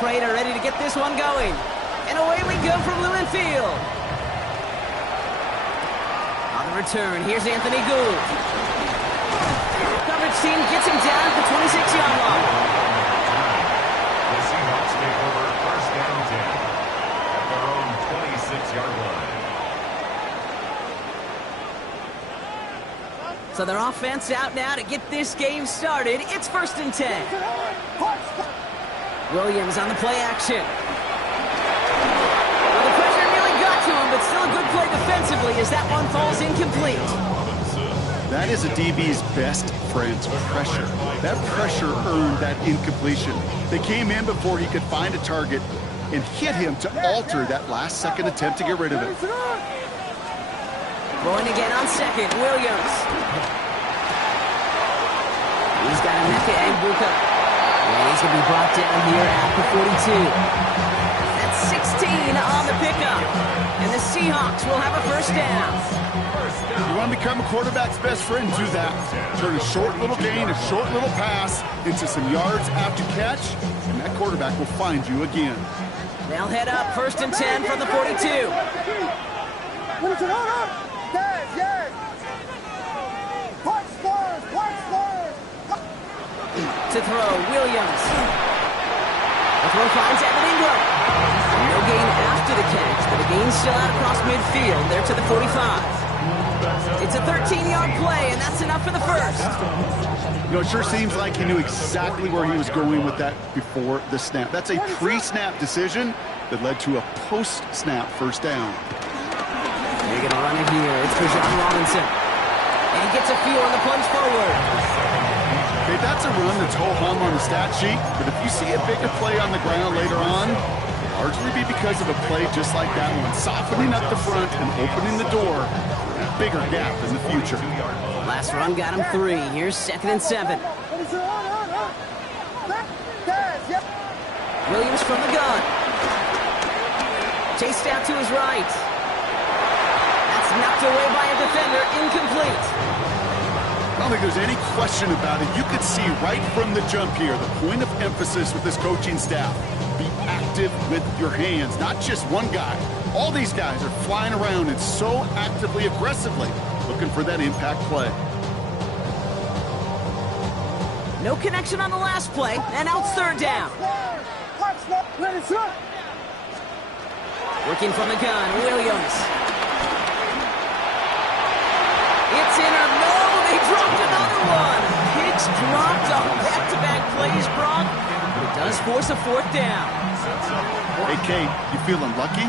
Prater ready to get this one going. And away we go from Lumen Field. On the return, here's Anthony Gould. Coverage team gets him down at the 26-yard line. The Seahawks take over first down 10 at their own 26-yard line. So their offense out now to get this game started. It's first and 10. Williams on the play action. Well, the pressure nearly got to him, but still a good play defensively as that one falls incomplete. That is a DB's best friend, pressure. That pressure earned that incompletion. They came in before he could find a target and hit him to alter that last-second attempt to get rid of it. Going again on second, Williams. He's got Emeka Egbuka. And he's going to be brought down here at the 42. That's 16 on the pickup. And the Seahawks will have a first down. You want to become a quarterback's best friend, do that. Turn a short little gain, a short little pass into some yards after catch, and that quarterback will find you again. They'll head up first and 10 from the 42. To throw, Williams. The throw finds Evan Ingram. No gain after the catch, but a gain still out across midfield. There to the 45. It's a 13-yard play, and that's enough for the first. You know, it sure seems like he knew exactly where he was going with that before the snap. That's a pre-snap decision that led to a post-snap first down. They're going to run it here. It's for John Robinson. And he gets a feel on the plunge forward. Okay, that's a run that's ho-hum on the stat sheet, but if you see a bigger play on the ground later on, it'll largely be because of a play just like that one, softening up the front and opening the door for a bigger gap in the future. Last run got him 3. Here's second and 7. Williams from the gun. Chased out to his right. That's knocked away by a defender, incomplete. I don't think there's any question about it. You could see right from the jump here, the point of emphasis with this coaching staff. Be active with your hands, not just one guy. All these guys are flying around and so actively, aggressively looking for that impact play. No connection on the last play, and now it's third down. Working from the gun, Williams. It's in or no, they dropped another one. Hicks dropped on back-to-back plays, Brock. But it does force a fourth down. Hey, Kate, you feeling lucky?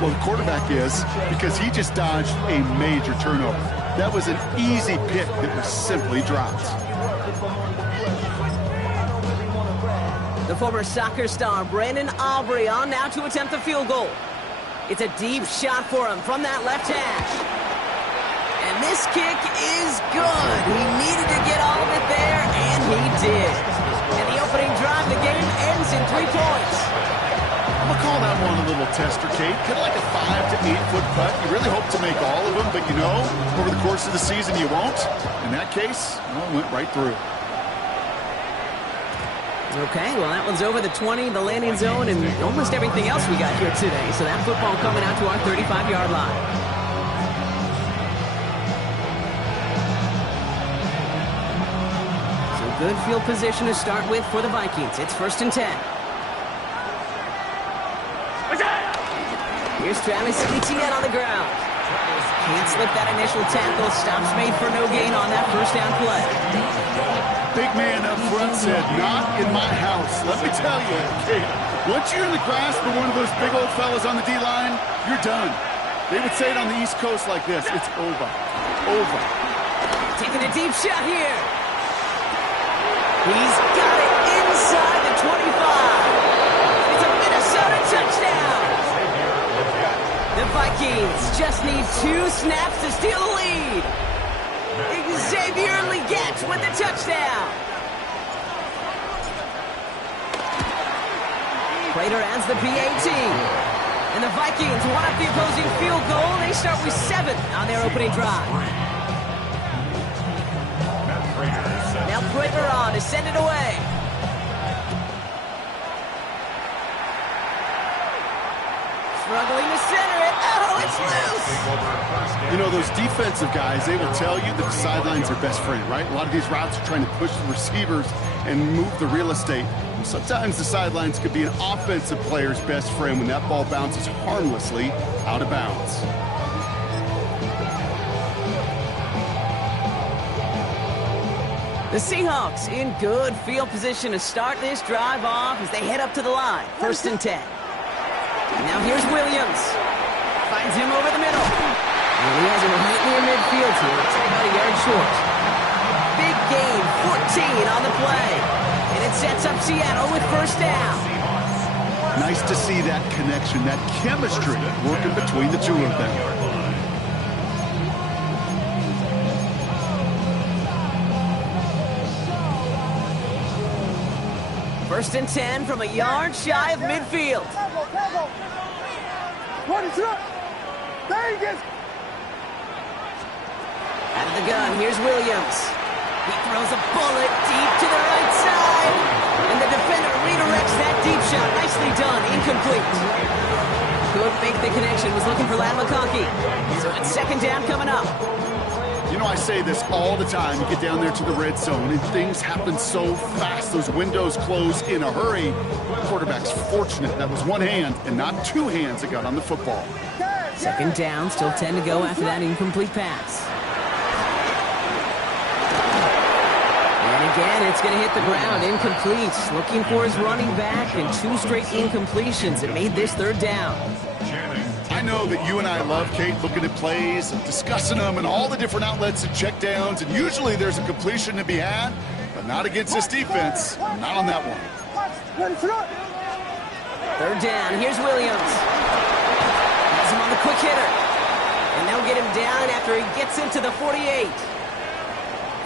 Well, the quarterback is, because he just dodged a major turnover. That was an easy pick that was simply dropped. The former soccer star, Brandon Aubrey, on now to attempt the field goal. It's a deep shot for him from that left hash. And this kick is good. He needed to get all of it there, and he did. And the opening drive, the game ends in 3 points. I'm going to call that one a little tester, Kate. Kind of like a 5 to 8 foot putt. You really hope to make all of them, but you know, over the course of the season, you won't. In that case, well, it went right through. Okay, well, that one's over the 20, the landing zone, and almost everything else we got here today. So that football coming out to our 35-yard line. So good field position to start with for the Vikings. It's first and 10. Here's Travis Etienne on the ground. Can't slip that initial tackle. Stops made for no gain on that first down play. Big man up front said, not in my house. Let me tell you, Kate, once you're in the grasp of one of those big old fellas on the D-line, you're done. They would say it on the East Coast like this, it's over. Over. Taking a deep shot here. He's got it inside the 25. It's a Minnesota touchdown. The Vikings just need 2 snaps to steal the lead. Xavier Legette with the touchdown. Prater adds the PAT. And the Vikings one up the opposing field goal. They start with 7 on their opening drive. Now Prater on to send it away. defensive guys, they will tell you that the sidelines are best friend, right? A lot of these routes are trying to push the receivers and move the real estate. Sometimes the sidelines could be an offensive player's best friend when that ball bounces harmlessly out of bounds. The Seahawks in good field position to start this drive off as they head up to the line. 1st and 10. Now here's Williams. Finds him over the middle. And he has him right near midfield here. Looks like about a yard short. Big gain, 14 on the play. And it sets up Seattle with 1st down. Nice to see that connection, that chemistry working between the two of them. 1st and 10 from a yard shy of midfield. Out of the gun, here's Williams. He throws a bullet deep to the right side. And the defender redirects that deep shot. Nicely done. Incomplete. Couldn't make the connection. Was looking for Ladd McConkey. So it's 2nd down coming up. You know, I say this all the time. You get down there to the red zone, and things happen so fast. Those windows close in a hurry. The quarterback's fortunate that was one hand and not two hands that got on the football. 2nd down, still 10 to go after that incomplete pass. And again, it's going to hit the ground. Incomplete. Looking for his running back, and 2 straight incompletions. It made this 3rd down. I know that you and I love, Kate, looking at plays and discussing them and all the different outlets and checkdowns, and usually there's a completion to be had, but not against this defense. Not on that one. 3rd down. Here's Williams. Has him on the quick hitter. And they'll get him down after he gets into the 48.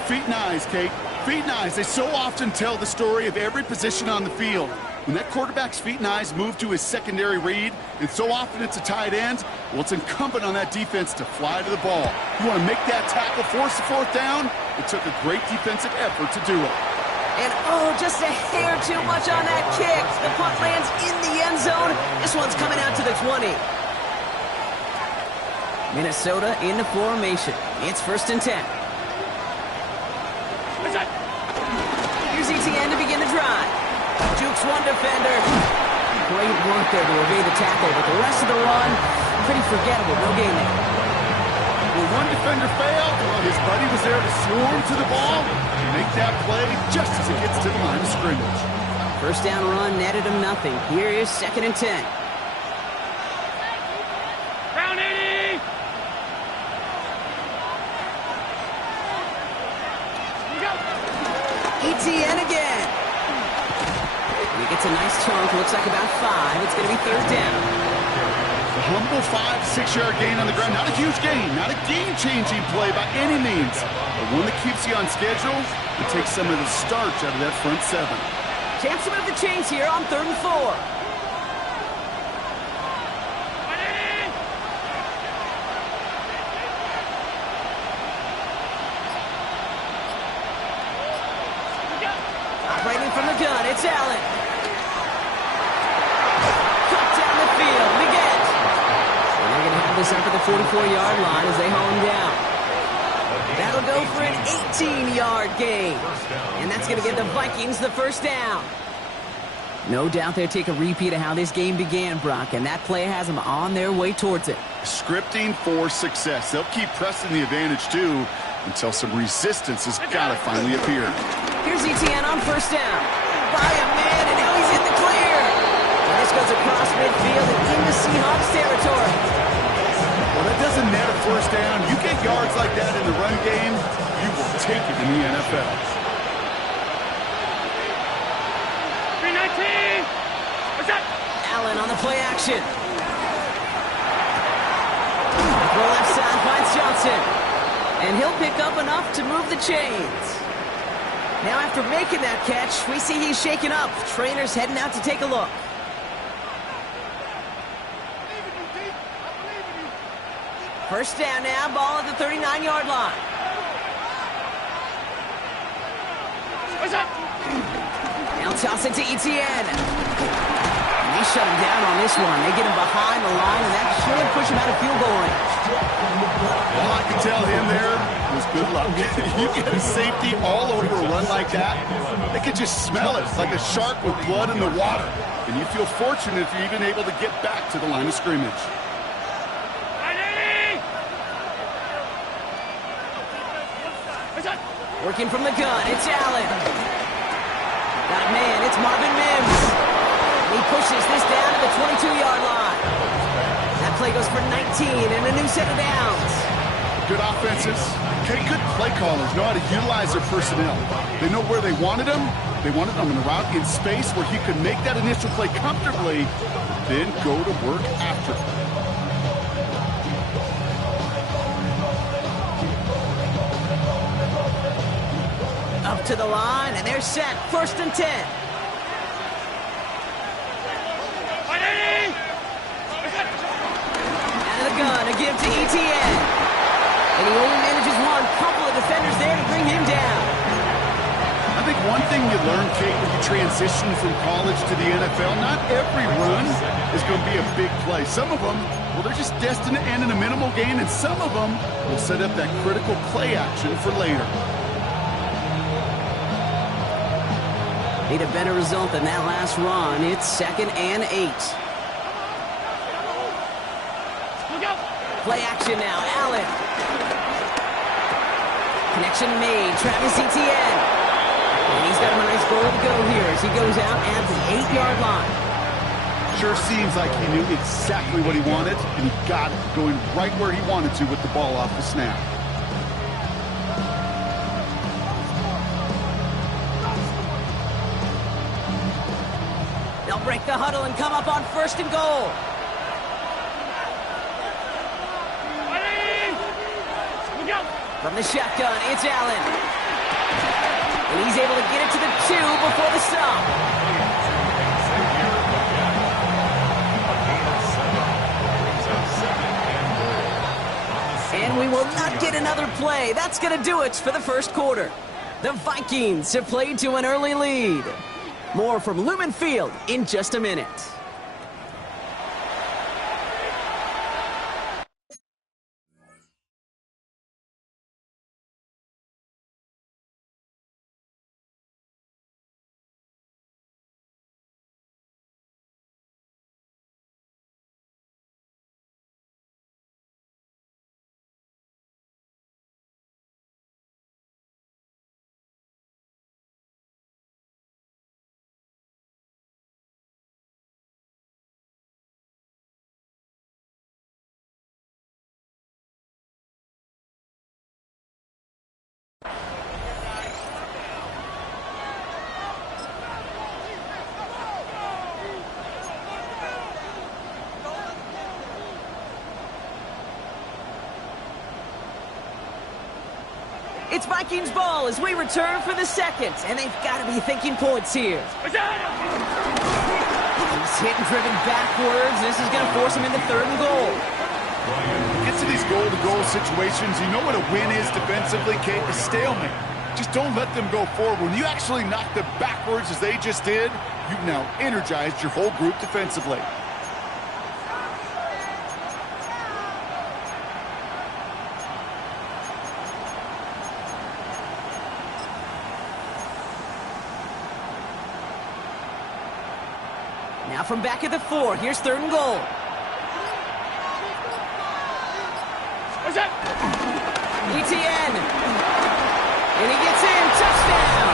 Feet and eyes, Kate. Feet and eyes. They so often tell the story of every position on the field. When that quarterback's feet and eyes move to his secondary read, and so often it's a tight end, well, it's incumbent on that defense to fly to the ball. You want to make that tackle, force the 4th down? It took a great defensive effort to do it. And, oh, just a hair too much on that kick. The punt lands in the end zone. This one's coming out to the 20. Minnesota in the formation. It's 1st and 10. Here's ETN to begin the drive. Jukes one defender. Great work there to evade the tackle, but the rest of the run, pretty forgettable. No gain there. When one defender failed, his buddy was there to swarm to the ball and make that play just as it gets to the line of scrimmage. 1st down run netted him nothing. Here is 2nd and 10. Round 80! ETN again. And he gets a nice chunk. Looks like about 5. It's going to be 3rd down. A humble 5 to 6 yard gain on the ground. Not a huge gain. Not a game-changing play by any means. But one that keeps you on schedule and takes some of the starch out of that front 7. Chance to move the chains here on 3rd and 4. Operating from the gun, it's Allen. Cut down the field, Miguel. And they're going to have this up at the 44-yard line as they haul him down. That'll go for an 18-yard gain. And that's going to give the Vikings the 1st down. No doubt they'll take a repeat of how this game began, Brock, and that play has them on their way towards it. Scripting for success. They'll keep pressing the advantage, too, until some resistance has got to finally appear. Here's ETN on 1st down. By a man, and now he's in the clear. And this goes across midfield and into Seahawks territory. Well, that doesn't net a 1st down. You get yards like that in the run game, you will take it in the NFL. 319! What's that? Allen on the play action. Throw left side finds Johnson. And he'll pick up enough to move the chains. Now after making that catch, we see he's shaken up. Trainer's heading out to take a look. First down now, ball at the 39-yard line. What's that? Now toss it to ETN. And they shut him down on this one. They get him behind the line, and that should push him out of field goal range. All I can tell him there was good luck. You get a safety all over a run like that, they could just smell it like a shark with blood in the water. And you feel fortunate if you're even able to get back to the line of scrimmage. Working from the gun, it's Allen. Got a man, it's Marvin Mims. And he pushes this down to the 22-yard line. That play goes for 19 and a new set of downs. Good offenses. Okay, good play callers know how to utilize their personnel. They know where they wanted them. They wanted them in a route in space where he could make that initial play comfortably, then go to work after. Up to the line, and they're set. 1st and 10. Out of the gun, a give to Etienne. And he only manages one. Couple of defenders there to bring him down. I think one thing you learn, Kate, when you transition from college to the NFL, not every run is going to be a big play. Some of them, well, they're just destined to end in a minimal gain, and some of them will set up that critical play action for later. Need a better result than that last run. It's 2nd and 8. Play action now. Allen. Connection made. Travis Etienne. And he's got a nice goal to go here as he goes out at the 8-yard line. Sure seems like he knew exactly what he wanted, and he got it, going right where he wanted to with the ball off the snap. They'll break the huddle and come up on 1st and goal. From the shotgun, it's Allen. And he's able to get it to the 2 before the stop. And we will not get another play. That's going to do it for the 1st quarter. The Vikings have played to an early lead. More from Lumen Field in just a minute. It's Vikings ball as we return for the 2nd, and they've got to be thinking points here. He's hit and driven backwards. This is going to force him into 3rd and goal. Get to these goal-to-goal situations, you know what a win is defensively, Kate? A stalemate. Just don't let them go forward. When you actually knock them backwards as they just did, you've now energized your whole group defensively. Now from back at the 4, here's 3rd and goal. Etienne. And he gets in. Touchdown.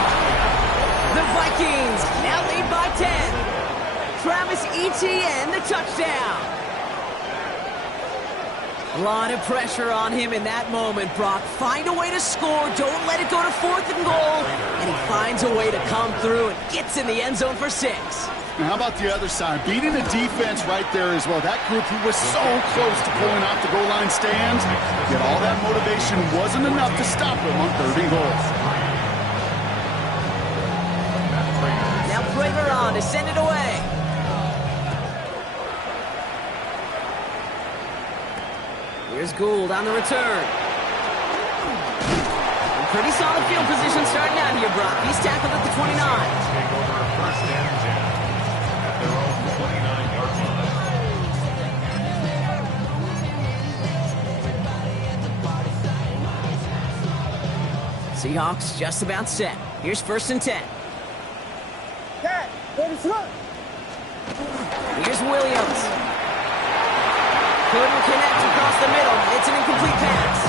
The Vikings now lead by 10. Travis Etienne, the touchdown. A lot of pressure on him in that moment, Brock. Find a way to score. Don't let it go to 4th and goal. And he finds a way to come through and gets in the end zone for 6. And how about the other side? Beating the defense right there as well. That group who was so close to pulling out the goal line stands, yet all that motivation wasn't enough to stop them on 3rd and goal. Now Prater on to send it away. Here's Gould on the return. And pretty solid field position starting out here, Brock. He's tackled at the 29. Take over 1st and 10 at their own 29-yard line. Seahawks just about set. Here's 1st and 10. Here's Williams. Couldn't connect across the middle. It's an incomplete pass.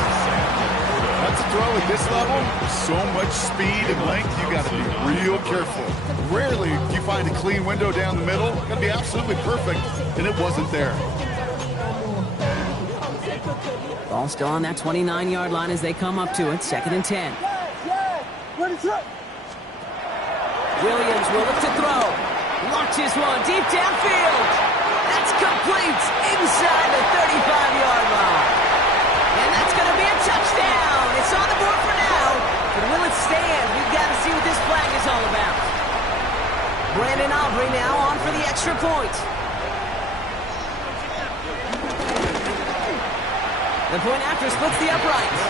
That's a throw at this level. So much speed and length, you got to be real careful. Rarely do you find a clean window down the middle. Got to be absolutely perfect, and it wasn't there. Ball still on that 29-yard line as they come up to it. 2nd and 10. Williams will look to throw. Launches one deep downfield. That's complete inside the 35-yard line. And that's going to be a touchdown. It's on the board for now. But will it stand? We've got to see what this flag is all about. Brandon Aubrey now on for the extra point. The point after splits the uprights.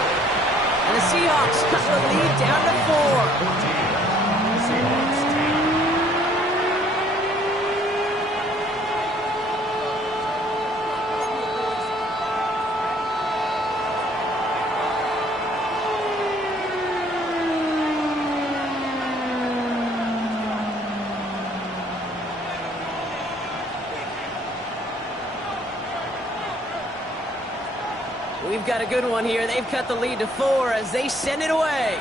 And the Seahawks cut the lead down to 4. We've got a good one here. They've cut the lead to 4 as they send it away.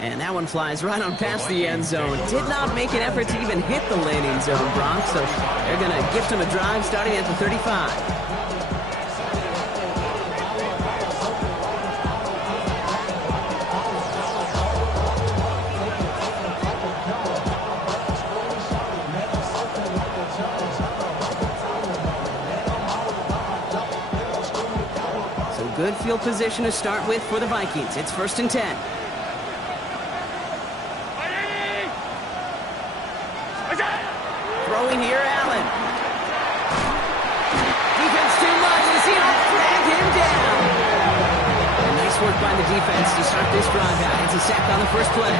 And that one flies right on past the end zone. Did not make an effort to even hit the landing zone, Brock. So they're going to gift him a drive starting at the 35. Good field position to start with for the Vikings. It's 1st and 10. Throwing here, Allen. Defense too much. The Seahawks drag him down. And nice work by the defense to start this drive out. It's a sack on the first play.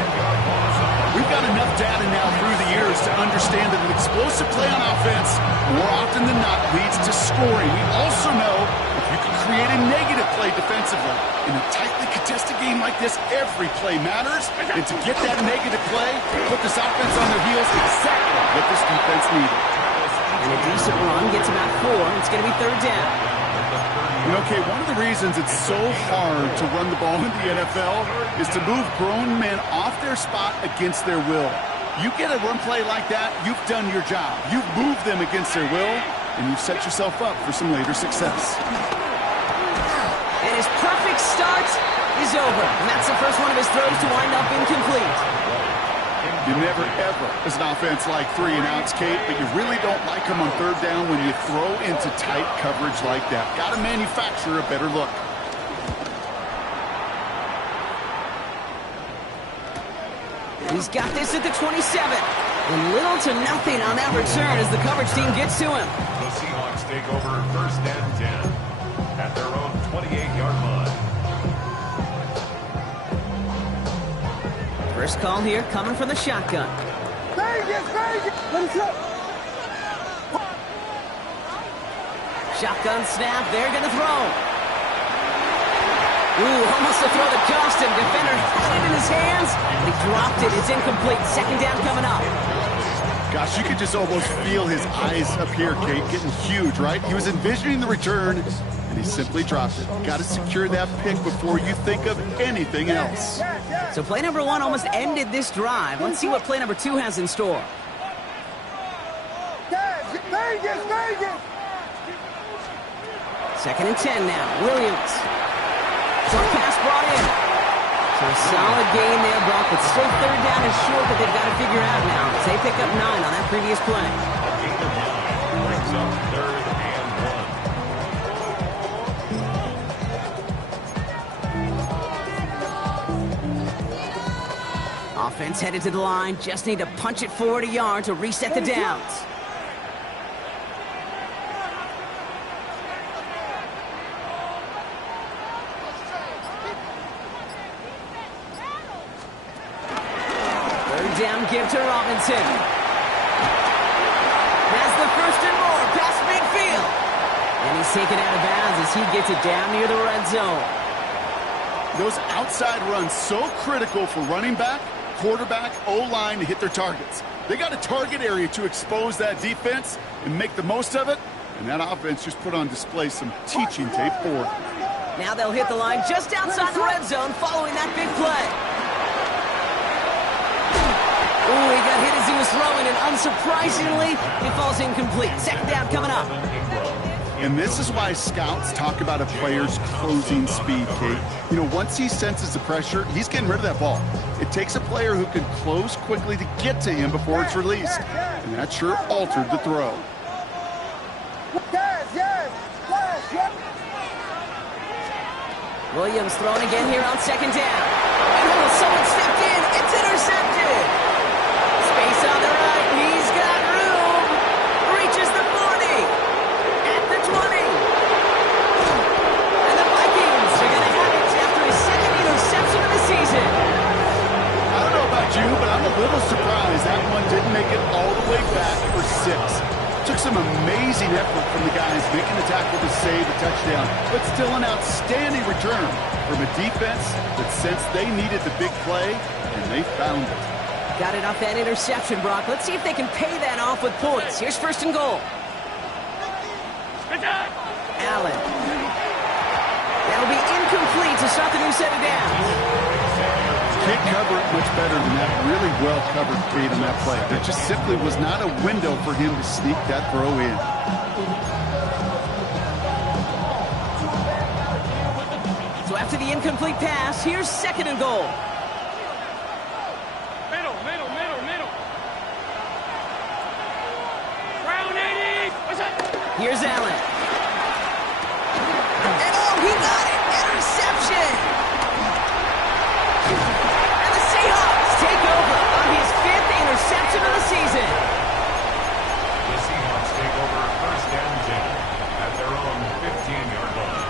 We've got enough data now through the years to understand that an explosive play on offense more often than not leads to scoring. We also know if you can create a negative play defensively in a tightly contested game like this, every play matters. And to get that negative play, put this offense on their heels, exactly what this defense needed. And a decent run gets about 4. It's going to be 3rd down. You know, Kate, one of the reasons it's so hard to run the ball in the NFL is to move grown men off their spot against their will. You get a run play like that, you've done your job. You've moved them against their will, and you've set yourself up for some later success. And his perfect start is over. And that's the first one of his throws to wind up incomplete. You never, ever, as an offense, like 3 and outs, Kate, but you really don't like them on 3rd down when you throw into tight coverage like that. Got to manufacture a better look. He's got this at the 27. And little to nothing on that return as the coverage team gets to him. The Seahawks take over 1st and 10 at their own 28-yard line. First call here coming from the shotgun. Shotgun snap. They're going to throw. Ooh, almost a throw that cost him. Defender had it in his hands. He dropped it. It's incomplete. 2nd down coming up. Gosh, you could just almost feel his eyes up here, Kate, getting huge, right? He was envisioning the return, and he simply dropped it. Got to secure that pick before you think of anything else. So play number 1 almost ended this drive. Let's see what play number 2 has in store. Second and 10 now. Williams. Short pass brought in. So a solid gain there, Brock, but still 3rd down and short that they've got to figure out now. As they pick up 9 on that previous play. A gain of 9 brings up 3rd and 1. Offense headed to the line. Just need to punch it forward a yard to reset the downs. Down, give to Robinson. That's the 1st and more past midfield. And he's taken out of bounds as he gets it down near the red zone. Those outside runs so critical for running back, quarterback, O-line to hit their targets. They got a target area to expose that defense and make the most of it, and that offense just put on display some teaching tape for it. Now they'll hit the line just outside the red zone following that big play. Ooh, he got hit as he was throwing, and unsurprisingly, he falls incomplete. Second down coming up. And this is why scouts talk about a player's closing speed, Kate. You know, once he senses the pressure, he's getting rid of that ball. It takes a player who can close quickly to get to him before it's released. And that sure altered the throw. Williams throwing again here on second down. And someone stepped in. It's intercepted. Space on the right. He's got room. Reaches the 40. At the 20. And the Vikings are going to have it after his second interception of the season. I don't know about you, but I'm a little surprised that one didn't make it all the way back for 6. Took some amazing effort from the guys making the tackle to save a touchdown, but still an outstanding return from a defense that sensed they needed the big play, and they found it. Got it off that interception, Brock. Let's see if they can pay that off with points. Here's first and goal. Allen. That'll be incomplete to start the new set of downs. Can't cover it much better than that. Really well covered Kate on that play. There just simply was not a window for him to sneak that throw in. So after the incomplete pass, here's second and goal. Middle. Round 80. What's up? Here's Allen. And oh, he got it! Interception! And the Seahawks take over on his 5th interception of the season. The Seahawks take over first and 10 at their own 15-yard line.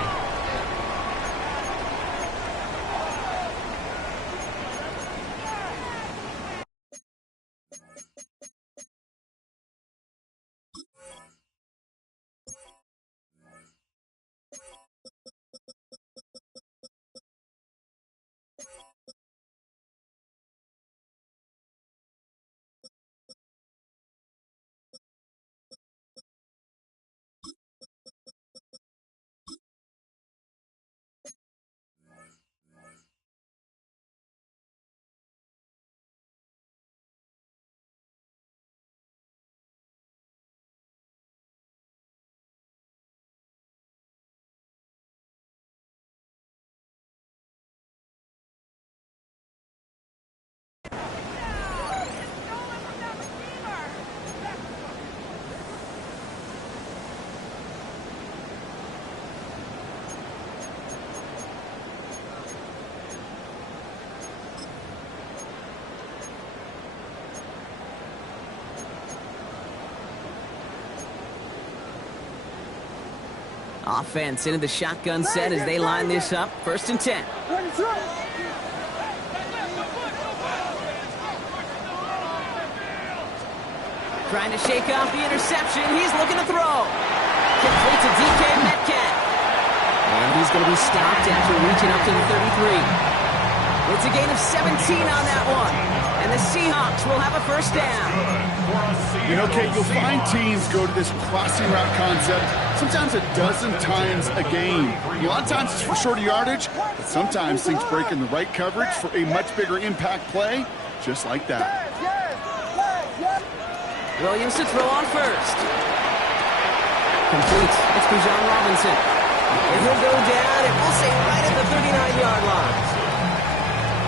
Offense into the shotgun set as they line this up. First and 10. Trying to shake off the interception. He's looking to throw. Complete to DK Metcalf. And he's going to be stopped after reaching up to the 33. It's a gain of 17 on that one. And the Seahawks will have a first down. You know, Kate, you'll find teams go to this crossing route concept sometimes a dozen times a game. A lot of times it's for shorter yardage, but sometimes things break in the right coverage for a much bigger impact play, just like that. Williams to throw on first. Complete. It's Bijan Robinson. And he'll go down, and we'll say right at the 39-yard line.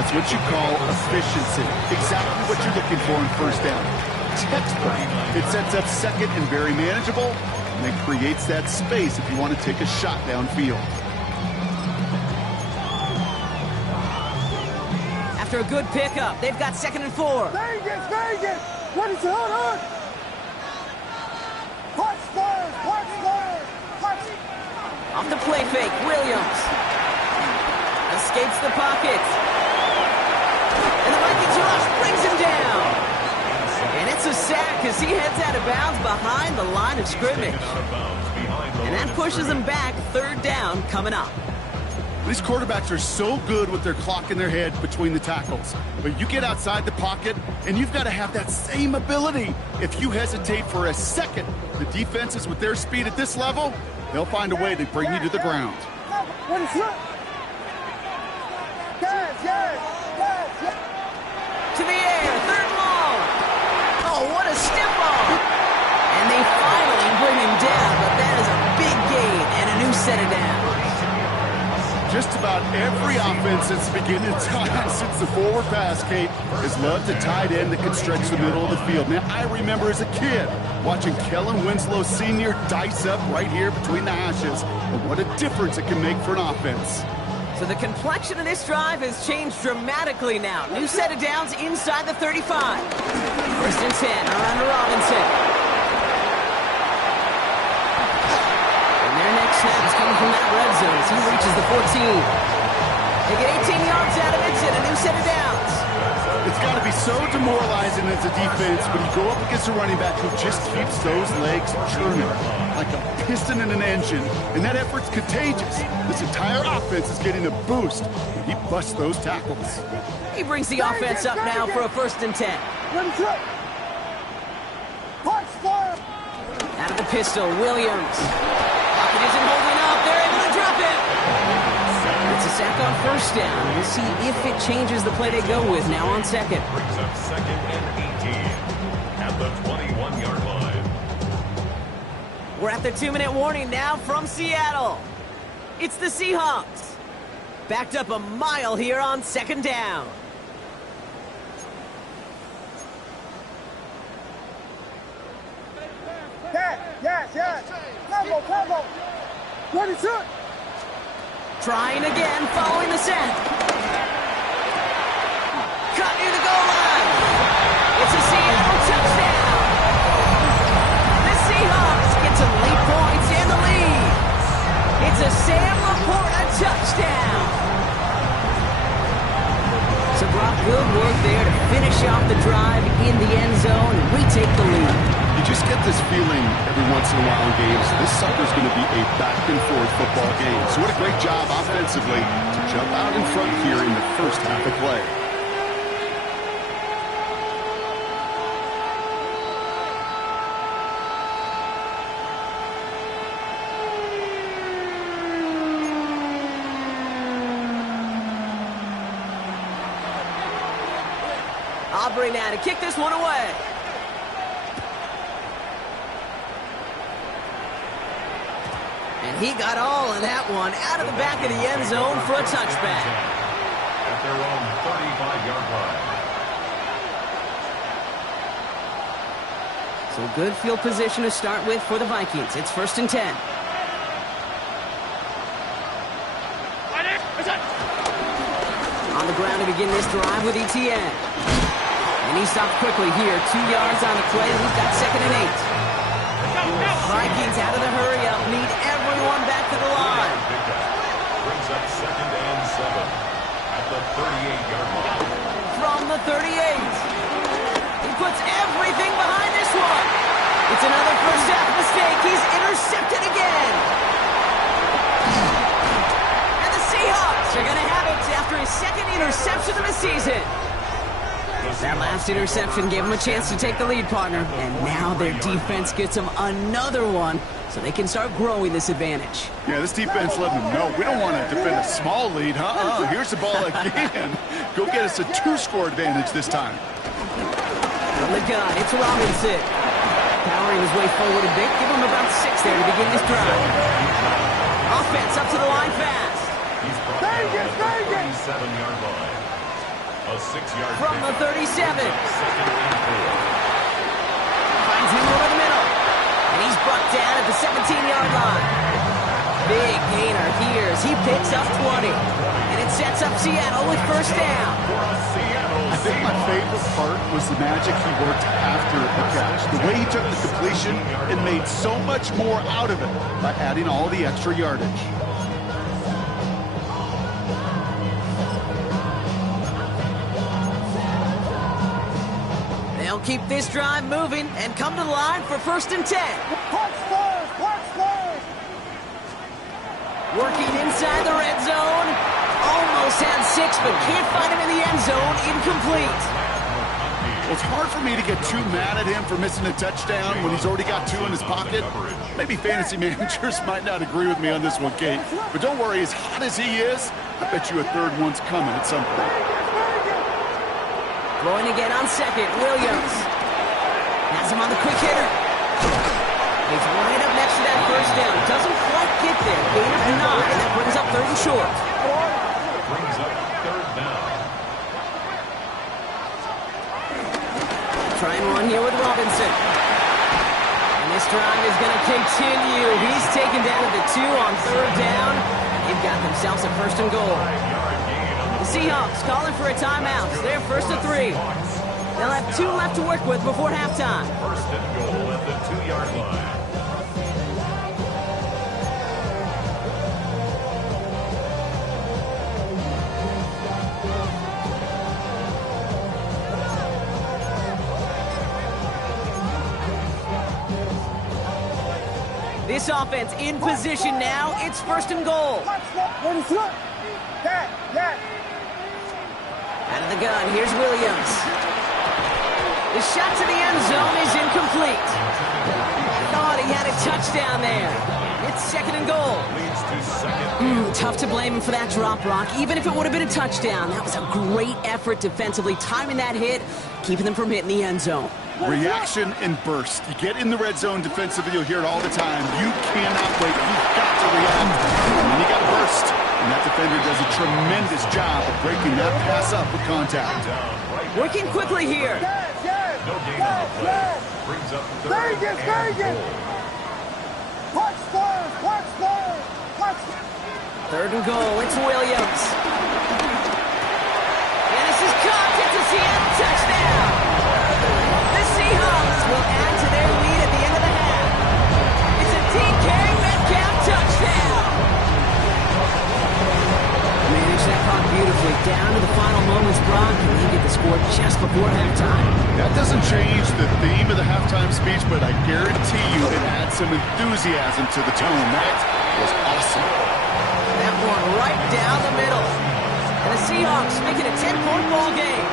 That's what you call efficiency. Exactly what you're looking for in first down. Textbook. It sets up second and very manageable, and it creates that space if you want to take a shot downfield. After a good pickup, they've got second and 4. Vegas! What is it? Hold on! Off the play fake, Williams. Escapes the pocket. And the Vikings rush brings him down. And it's a sack as he heads out of bounds behind the line of scrimmage. And that pushes him back, third down coming up. These quarterbacks are so good with their clock in their head between the tackles. But you get outside the pocket, and you've got to have that same ability. If you hesitate for a second, the defenses with their speed at this level, they'll find a way to bring you to the ground. What is it? Yes. To the air, third and long. Oh, what a step on. And they finally bring him down, but that is a big gain and a new set of downs. Just about every offense since the beginning of time, since the forward pass, Kate, has loved a tight end that can stretch the middle of the field. Man, I remember as a kid watching Kellen Winslow Sr. dice up right here between the hashes. And what a difference it can make for an offense. So the complexion of this drive has changed dramatically now. New set of downs inside the 35. First and 10 around to Robinson. And their next snap is coming from that red zone as he reaches the 14. They get 18 yards out of it and a new set of downs. It's got to be so demoralizing as a defense when you go up against a running back who just keeps those legs churning like a piston in an engine, and that effort's contagious. This entire offense is getting a boost when he busts those tackles. He brings the offense up now for a first and 10. What is it? Punch fire! Out of the pistol, Williams. Pocket isn't holding up. They're able to drop it. It's a sack on first down. We'll see if it changes the play they go with now on second. Brings up second and 18 at the 21-yard line. We're at the 2-minute warning now from Seattle. It's the Seahawks. Backed up a mile here on second down. Yes. Combo. What is it? Trying again, following the set. Cut near the goal line. It's a Seattle touchdown. The Seahawks get some late points and the lead. It's a Sam Laporta touchdown. So Brock, good work there to finish off the drive in the end zone and retake the lead. You just get this feeling every once in a while in games, this sucker's going to be a back-and-forth football game. So what a great job offensively to jump out in front here in the first half of play. Aubrey now to kick this one away. And he got all of that one out of the back of the end zone for a touchback. At their own 35-yard line. So good field position to start with for the Vikings. It's first and 10. On the ground to begin this drive with Etienne. And he stopped quickly here. 2 yards on the play. We've got second and 8. Vikings out of the hurry up. Need everyone back to the line. Brings up second and 7 at the 38-yard line. From the 38. He puts everything behind this one. It's another first half mistake. He's intercepted again. And the Seahawks are going to have it after his second interception of the season. That last interception gave him a chance to take the lead, partner. And now their defense gets them another one so they can start growing this advantage. Yeah, this defense letting them know we don't want to defend a small lead, huh? Here's the ball again. Go get us a 2-score advantage this time. From the gun, it's Robinson. Powering his way forward a bit. Give him about 6 there to begin this drive. Offense up to the line fast. He's brought down at the 37-yard line. A 6-yard from the 37. Second and 4. Finds him over the middle. And he's brought down at the 17-yard line. Big gainer here as he picks up 20. And it sets up Seattle with first down. I think my favorite part was the magic he worked after the catch. The way he took the completion and made so much more out of it by adding all the extra yardage. They'll keep this drive moving and come to the line for first and 10. Punch first! Working inside the red zone. but can't find him in the end zone. Incomplete. Well, it's hard for me to get too mad at him for missing a touchdown when he's already got 2 in his pocket. Maybe fantasy managers might not agree with me on this one, Kate. But don't worry, as hot as he is, I bet you a third one's coming at some point. Throwing again on second, Williams. Has him on the quick hitter. He's right up next to that first down. Doesn't quite get there. Gain of 9. That brings up 3rd and short. Brings up 3rd down. Try and run here with Robinson. And this drive is going to continue. He's taken down at the 2 on 3rd down. They've got themselves a 1st and goal. The Seahawks calling for a timeout. They're 1st and 3. They'll have 2 left to work with before halftime. 1st and goal at the 2-yard line. This offense in position now. It's 1st and goal. Out of the gun, here's Williams. The shot to the end zone is incomplete. Thought he had a touchdown there. It's 2nd and goal. Leads to 2nd. Tough to blame him for that drop, Brock. Even if it would have been a touchdown, that was a great effort defensively, timing that hit, keeping them from hitting the end zone. Reaction and burst. You get in the red zone defensively, you'll hear it all the time. You cannot wait. You've got to react. And then you got to burst. And that defender does a tremendous job of breaking that pass up with contact. Working quickly here. No gain on the play. Brings up 3rd and goal. Watch first, watch first, watch. 3rd and goal. It's Williams. And this is caught. It's a Seattle touchdown. The Seahawks will add to their lead at the end of the half. It's a DK Metcalf touchdown. Manage that clock beautifully down to the final moments, Brock, and they get the score just before halftime. That doesn't change the theme of the halftime speech, but I guarantee you it adds some enthusiasm to the tone. That was awesome. That one right down the middle. And the Seahawks making a 10-point ball game.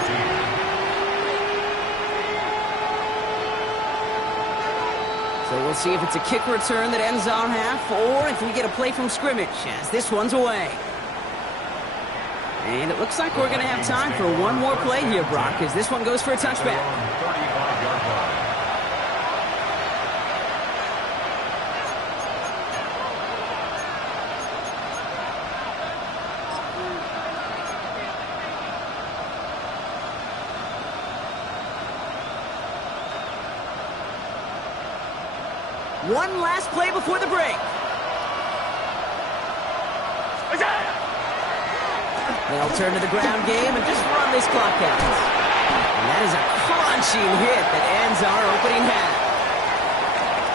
So we'll see if it's a kick return that ends our half, or if we get a play from scrimmage, as this one's away. And it looks like we're going to have time for one more play here, Brock, as this one goes for a touchback. 35-yard line. One last play before the break. They'll turn to the ground game and just run this clock out. And that is a crunching hit that ends our opening half.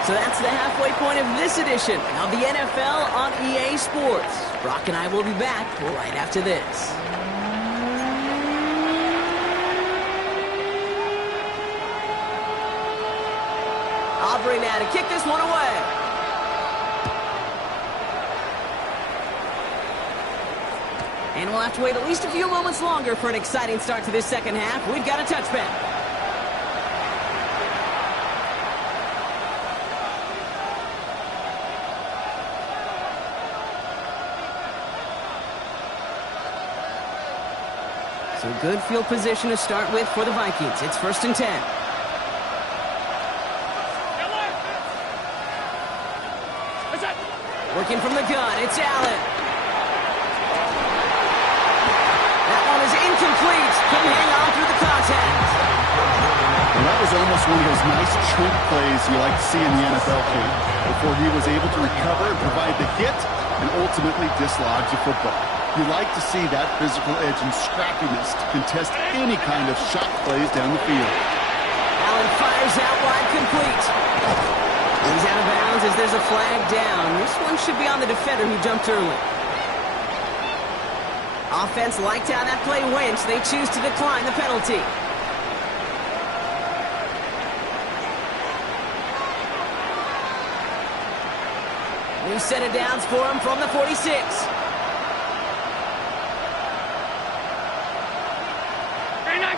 So that's the halfway point of this edition of the NFL on EA Sports. Brock and I will be back right after this. Aubrey now to kick this one away. And we'll have to wait at least a few moments longer for an exciting start to this second half. We've got a touchback. So good field position to start with for the Vikings. It's 1st and 10. Working from the gun, it's Allen. That one is incomplete. Couldn't hang on through the contact. Well, that was almost one of those nice chunk plays you like to see in the NFL, Kate, before he was able to recover and provide the hit and ultimately dislodge the football. You like to see that physical edge and scrappiness to contest any kind of shot plays down the field. Allen fires out wide, complete. He's out of bounds as there's a flag down. This one should be on the defender who jumped early. Offense liked how that play went. They choose to decline the penalty. New set of downs for him from the 46.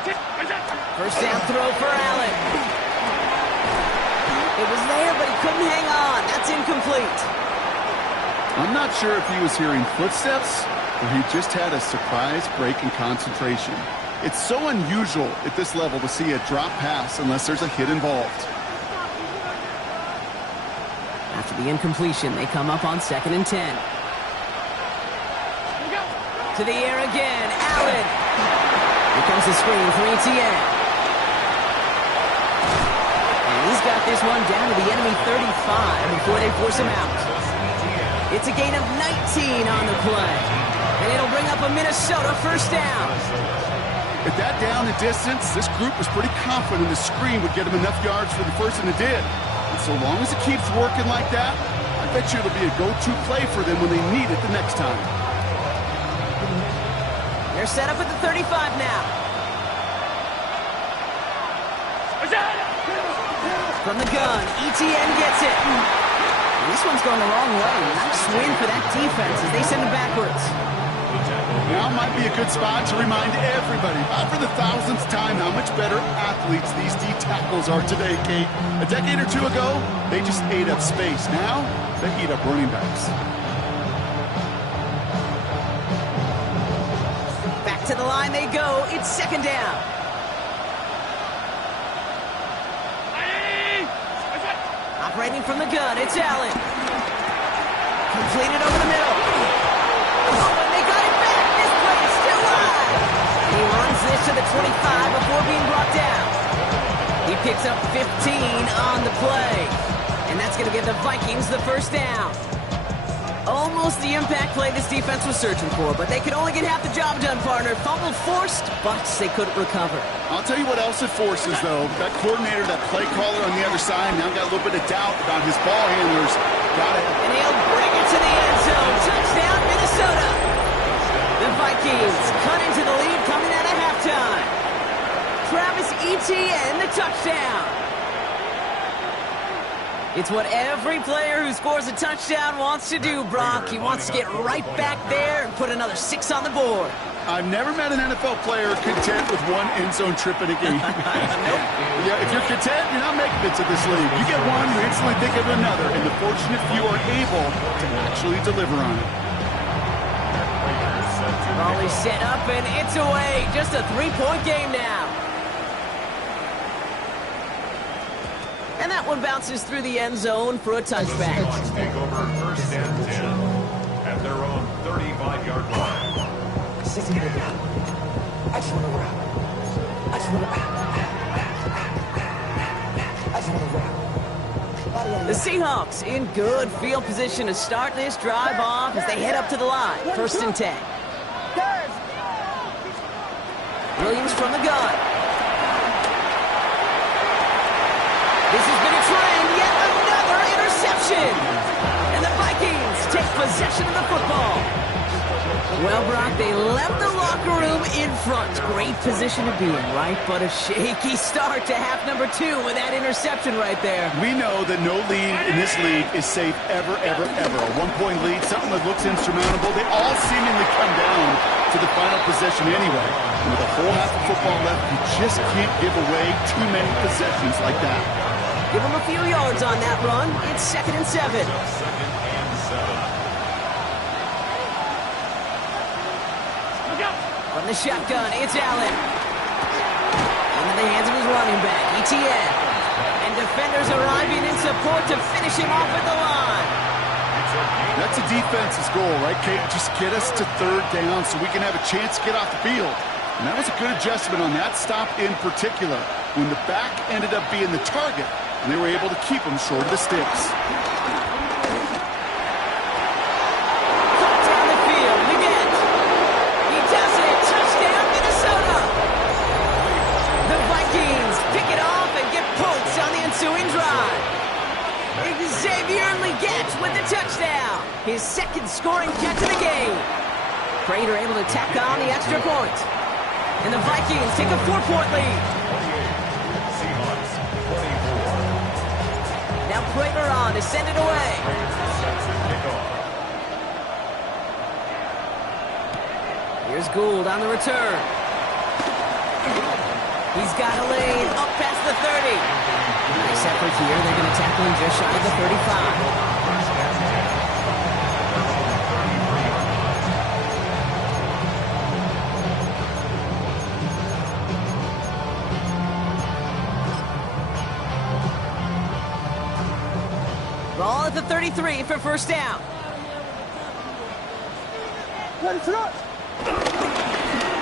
First down throw for Allen. It was there, but he couldn't hang on. That's incomplete. I'm not sure if he was hearing footsteps or he just had a surprise break in concentration. It's so unusual at this level to see a drop pass unless there's a hit involved. After the incompletion, they come up on 2nd and 10. To the air again, Allen. Here comes the screen for ETN. And he's got this one down to the enemy 35 before they force him out. It's a gain of 19 on the play. And it'll bring up a Minnesota first down. At that down and distance, this group was pretty confident the screen would get him enough yards for the first, and it did. And so long as it keeps working like that, I bet you it'll be a go-to play for them when they need it the next time. They're set up at the 35 now. From the gun, ETN gets it. And this one's going the wrong way. Nice win for that defense as they send him backwards. Now might be a good spot to remind everybody, not for the thousandth time, how much better athletes these D tackles are today, Kate. A decade or two ago, they just ate up space. Now, they eat up running backs. Back to the line they go. It's 2nd down. Operating from the gun, it's Allen. Completed over the middle. Oh, and they got it back. This play is still live. He runs this to the 25 before being brought down. He picks up 15 on the play. And that's going to give the Vikings the first down. Almost the impact play this defense was searching for, but they could only get half the job done, partner. Fumble forced, but they couldn't recover. I'll tell you what else it forces, though. That coordinator, that play caller on the other side, now got a little bit of doubt about his ball handlers. Got it. And he'll bring it to the end zone. Touchdown, Minnesota. The Vikings cut into the lead coming out of halftime. Travis Etienne, the touchdown. It's what every player who scores a touchdown wants to do, Brock. He wants to get right back there and put another 6 on the board. I've never met an NFL player content with one end zone trip in a game. Yeah, if you're content, you're not making it to this league. You get one, you instantly think of another, and the fortunate few are able to actually deliver on it. Raleigh set up, and it's away. Just a 3-point game now. And that one bounces through the end zone for a touchback. Seahawks take over 1st and 10 at their own 35-yard line. The Seahawks in good field position to start this drive off as they head up to the line. 1st and 10. Williams from the gun. This has been a trend, yet another interception. And the Vikings take possession of the football. Well, Brock, they left the locker room in front. Great position to be in, right? But a shaky start to half number 2 with that interception right there. We know that no lead in this league is safe ever, ever, ever. A 1-point lead, something that looks insurmountable. They all seemingly come down to the final possession anyway. And with a whole half of football left, you just can't give away too many possessions like that. Give them a few yards on that run. It's 2nd and 7. 2nd and 7. From the shotgun, it's Allen. Into the hands of his running back, ETN. And defenders arriving in support to finish him off at the line. That's a defense's goal, right, Kate? Just get us to 3rd down so we can have a chance to get off the field. And that was a good adjustment on that stop in particular, when the back ended up being the target, and they were able to keep him short of the sticks. Down the field, again. He does it. Touchdown, Minnesota. The Vikings pick it off and get points on the ensuing drive. Xavier Legette with the touchdown. His 2nd scoring catch of the game. Prater able to tack on the extra point. And the Vikings take a 4-point lead. Seahawks 24. Now Prater on to send it away. Sets the kickoff. Here's Gould on the return. He's got a lane up past the 30. Nice effort here. They're going to tackle him just shy of the 35. Ball at the 33 for first down. Ready to run.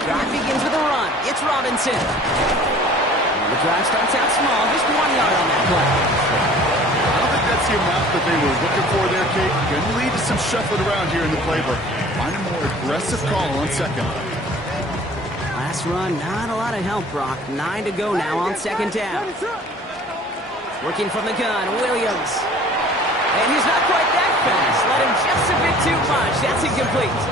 Drive begins with a run. It's Robinson. The drive starts out small, just 1 yard on that play. I don't think that's the amount that they were looking for there, Kate. Going to lead to some shuffling around here in the playbook. Find a more aggressive call on second. Last run, not a lot of help, Brock. 9 to go now on second down. Working from the gun, Williams. And he's not quite that fast. Let him just a bit too much. That's incomplete.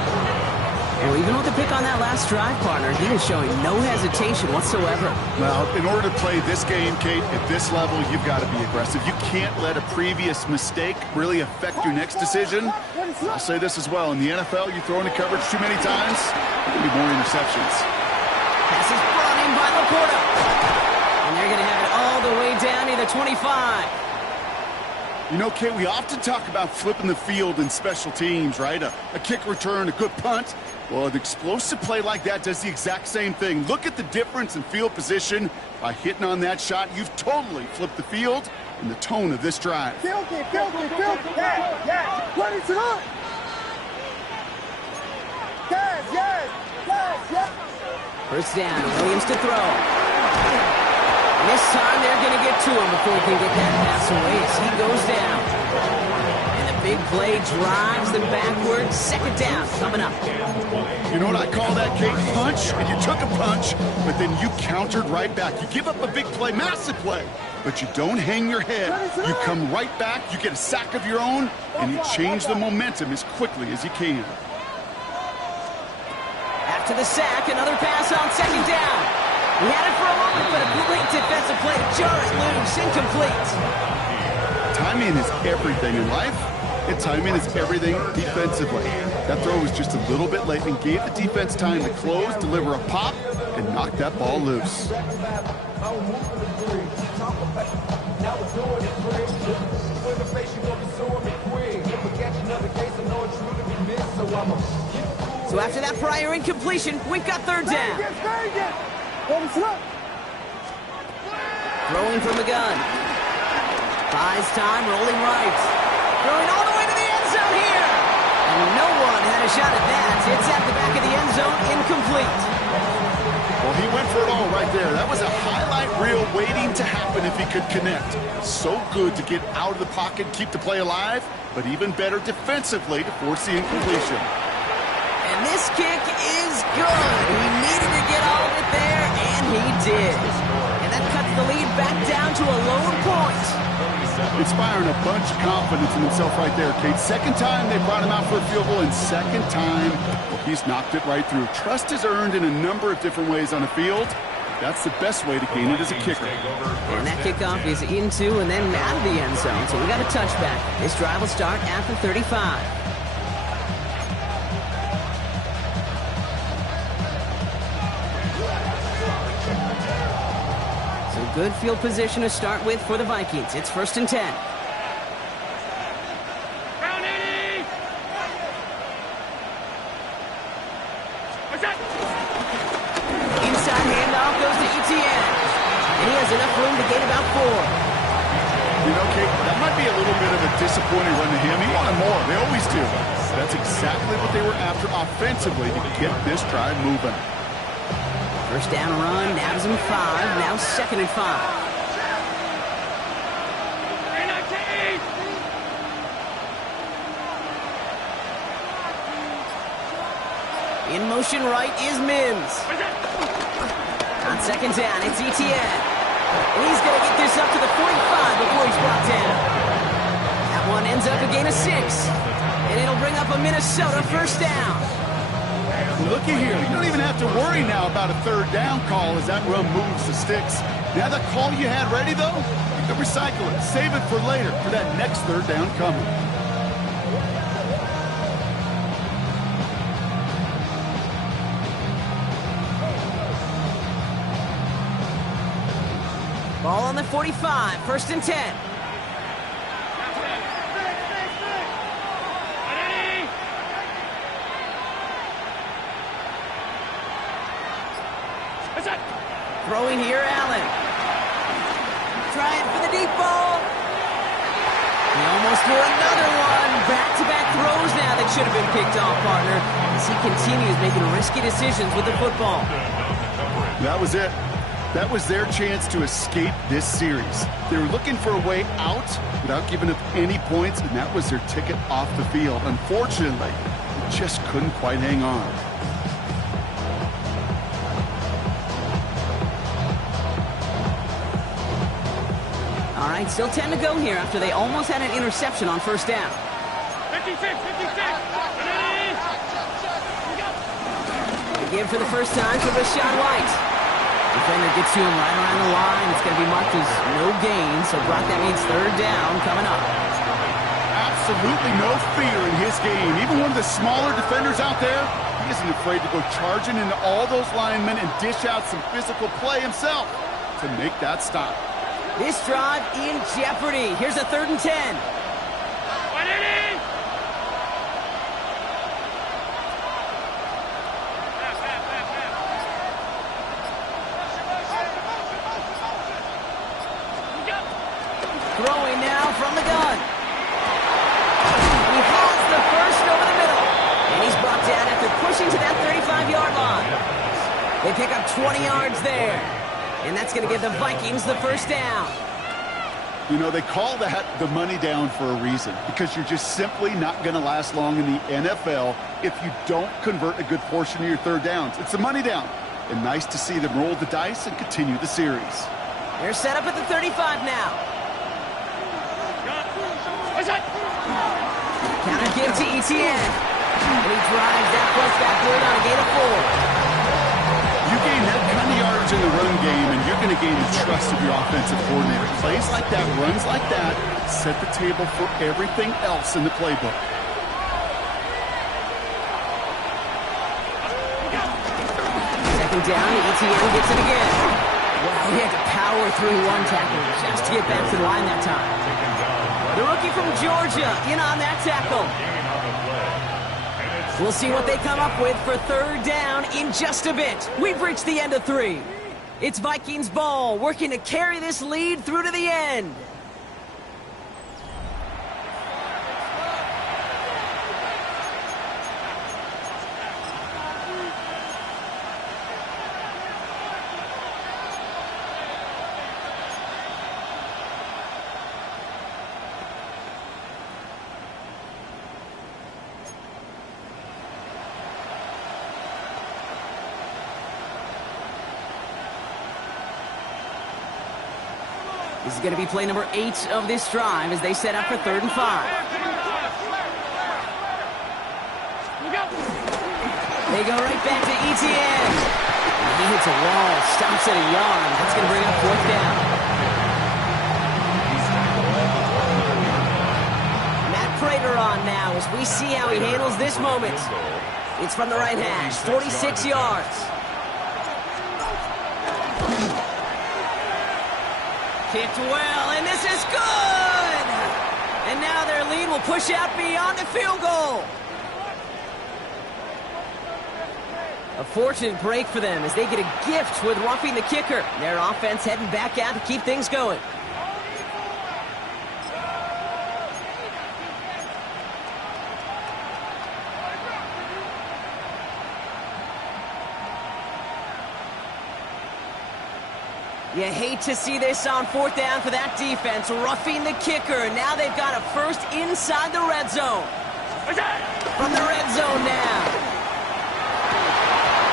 Well, even with the pick on that last drive, partner, he is showing no hesitation whatsoever. Well, in order to play this game, Kate, at this level, you've got to be aggressive. You can't let a previous mistake really affect your next decision. I'll say this as well. In the NFL, you throw into coverage too many times, there can be more interceptions. Pass is brought in by Laporta. And they're going to have it all the way down near the 25. You know, Kate, we often talk about flipping the field in special teams, right? A kick return, a good punt. Well, an explosive play like that does the exact same thing. Look at the difference in field position. By hitting on that shot, you've totally flipped the field and the tone of this drive. Field it. Yeah. Ready to run. Yes. First down, Williams to throw. And this time they're going to get to him before he can get that pass away as he goes down. And the big play drives them backwards. Second down coming up. You know what I call that, Kate? Punch, and you took a punch, but then you countered right back. You give up a big play, massive play, but you don't hang your head. You come right back, you get a sack of your own, and you change the momentum as quickly as you can. After the sack, another pass on second down. He had it for a moment, but a great defensive play to jar it loose, incomplete. Timing is everything in life, and timing is everything defensively. That throw was just a little bit late and gave the defense time to close, deliver a pop, and knock that ball loose. So after that prior incompletion, we've got third down. Throwing from the gun. Buys time, rolling right. Throwing all the way to the end zone here. And no one had a shot at that. It's at the back of the end zone, incomplete. Well, he went for it all right there. That was a highlight reel waiting to happen if he could connect. So good to get out of the pocket, keep the play alive, but even better defensively to force the incompletion. And this kick is good. He needed to get all of it there, and he did. And that cuts the lead back down to a lower point. Inspiring a bunch of confidence in himself right there, Kate. Second time they brought him out for a field goal, and second time he's knocked it right through. Trust is earned in a number of different ways on the field. That's the best way to gain it as a kicker. And that kickoff is into and then out of the end zone, so we got a touchback. This drive will start at the 35. Good field position to start with for the Vikings. It's 1st and 10. Round 80! What's that? Inside handoff goes to Etienne. And he has enough room to gain about 4. You know, Kate, that might be a little bit of a disappointing run to him. He wanted more. They always do. That's exactly what they were after offensively to get this drive moving. First down run, now is in 5, now 2nd and 5. In motion right is Mims. On 2nd down, it's Etienne. And he's going to get this up to the 45 before he's brought down. That one ends up a gain of 6. And it'll bring up a Minnesota first down. Looky here, you don't even have to worry now about a third down call as that run moves the sticks. Now that call you had ready, though, you can recycle it. Save it for later, for that next third down coming. Ball on the 45, 1st and 10. Throwing here, Allen. Trying for the deep ball. He almost threw another one. Back-to-back throws now that should have been picked off, partner, as he continues making risky decisions with the football. That was it. That was their chance to escape this series. They were looking for a way out without giving up any points, and that was their ticket off the field. Unfortunately, they just couldn't quite hang on. All right, still 10 to go here after they almost had an interception on 1st down. 56, 56. They give for the first time to Rachaad White. Defender gets to him right around the line. It's going to be marked as no gain, so Brock, that means 3rd down coming up. Absolutely no fear in his game. Even one of the smaller defenders out there, he isn't afraid to go charging into all those linemen and dish out some physical play himself to make that stop. This drive in jeopardy. Here's a 3rd and 10. Throwing now from the gun. He hauls the first over the middle. And he's brought down after pushing to that 35-yard line. They pick up 20 yards there. And that's going to give the Vikings the 1st down. You know, they call that the money down for a reason, because you're just simply not going to last long in the NFL if you don't convert a good portion of your 3rd downs. It's a money down. And nice to see them roll the dice and continue the series. They're set up at the 35 now. Counter give to Etienne. And he drives that close backward on a gain of 4. You gain that kind of yardage in the run game, and you're going to gain the trust of your offensive coordinator. Plays like that, runs like that, set the table for everything else in the playbook. Second down, Etienne gets it again. Wow, he had to power through one tackle just to get back to the line that time. The rookie from Georgia in on that tackle. We'll see what they come up with for 3rd down in just a bit. We've reached the end of 3. It's Vikings ball, working to carry this lead through to the end. This is going to be play number 8 of this drive as they set up for 3rd and 5. They go right back to Etienne. He hits a wall, stops at a yard. That's going to bring up 4th down. Matt Prater on now as we see how he handles this moment. It's from the right hash, 46 yards. Kicked well, and this is good! And now their lead will push out beyond the field goal. A fortunate break for them as they get a gift with roughing the kicker. Their offense heading back out to keep things going. You hate to see this on 4th down for that defense, roughing the kicker. Now they've got a first inside the red zone. From the red zone now.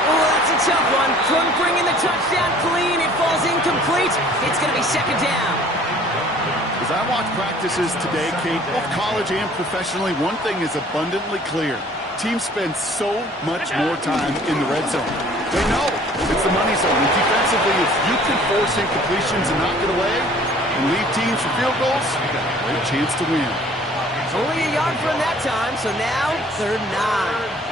Oh, that's a tough one. Couldn't bring in the touchdown clean. It falls incomplete. It's going to be 2nd down. As I watch practices today, Kate, both college and professionally, one thing is abundantly clear. Teams spend so much more time in the red zone. They know it's the money zone. And defensively, if you can force incompletions and knock it away and lead teams for field goals, you got a great chance to win. Only a yard from that time, so now 3rd and 9.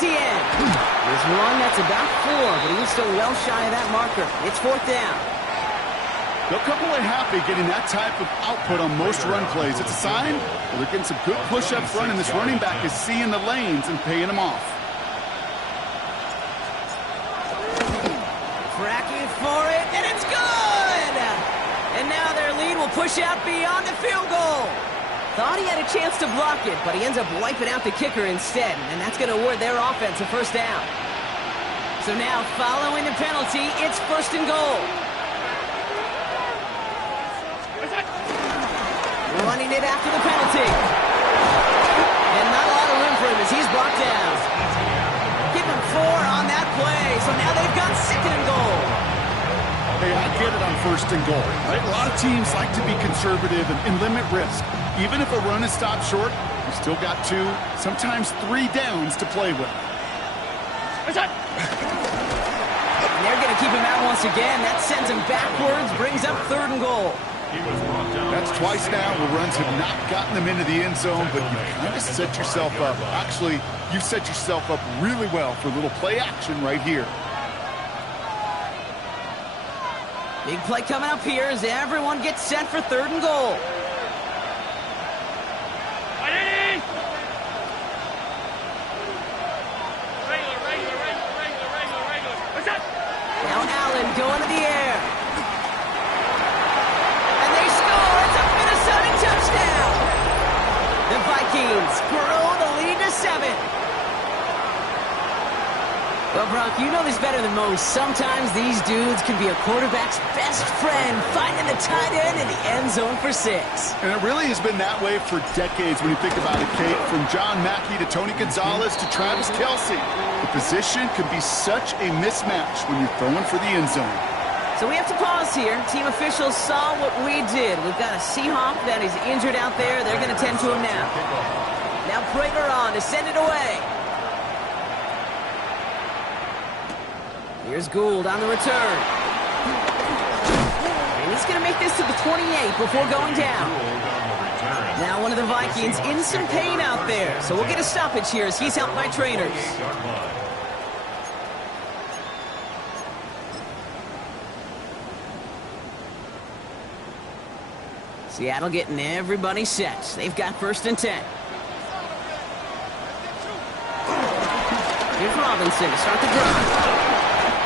Etienne. There's one that's about 4, but he was still well shy of that marker. It's 4th down. They'll come away happy getting that type of output on most run plays. It's a sign that they're getting some good push up front, and this running back is seeing the lanes and paying them off. Tracking for it, and it's good! And now their lead will push out beyond the field goal. Thought he had a chance to block it, but he ends up wiping out the kicker instead, and that's going to award their offense a 1st down. So now, following the penalty, it's 1st and goal. Running it after the penalty. And not a lot of room for him as he's brought down. Give him 4 on that play, so now they've got 2nd and goal. Hey, I get it on 1st and goal, right? A lot of teams like to be conservative and limit risk. Even if a run is stopped short, you still got 2, sometimes 3 downs to play with. And they're going to keep him out once again. That sends him backwards, brings up 3rd and goal. That's twice now where runs have not gotten them into the end zone, but you kind of set yourself up. Actually, you set yourself up really well for a little play action right here. Big play coming up here as everyone gets set for 3rd and goal. Now Allen going to the air. And they score. It's a Minnesota touchdown. The Vikings grow the lead to 7. Well, Brock, you know this better than most. Sometimes these dudes can be a quarterback's best friend, finding the tight end in the end zone for 6. And it really has been that way for decades when you think about it, Kate. From John Mackey to Tony Gonzalez to Travis Kelce. The position can be such a mismatch when you're throwing for the end zone. So we have to pause here. Team officials saw what we did. We've got a Seahawk that is injured out there. They're going to tend to him now. Now Prater on to send it away. Here's Gould on the return. And he's going to make this to the 28 before going down. Now one of the Vikings in some pain out there. So we'll get a stoppage here as he's helped by trainers. Seattle getting everybody set. They've got 1st and 10. Here's Robinson to start the drive.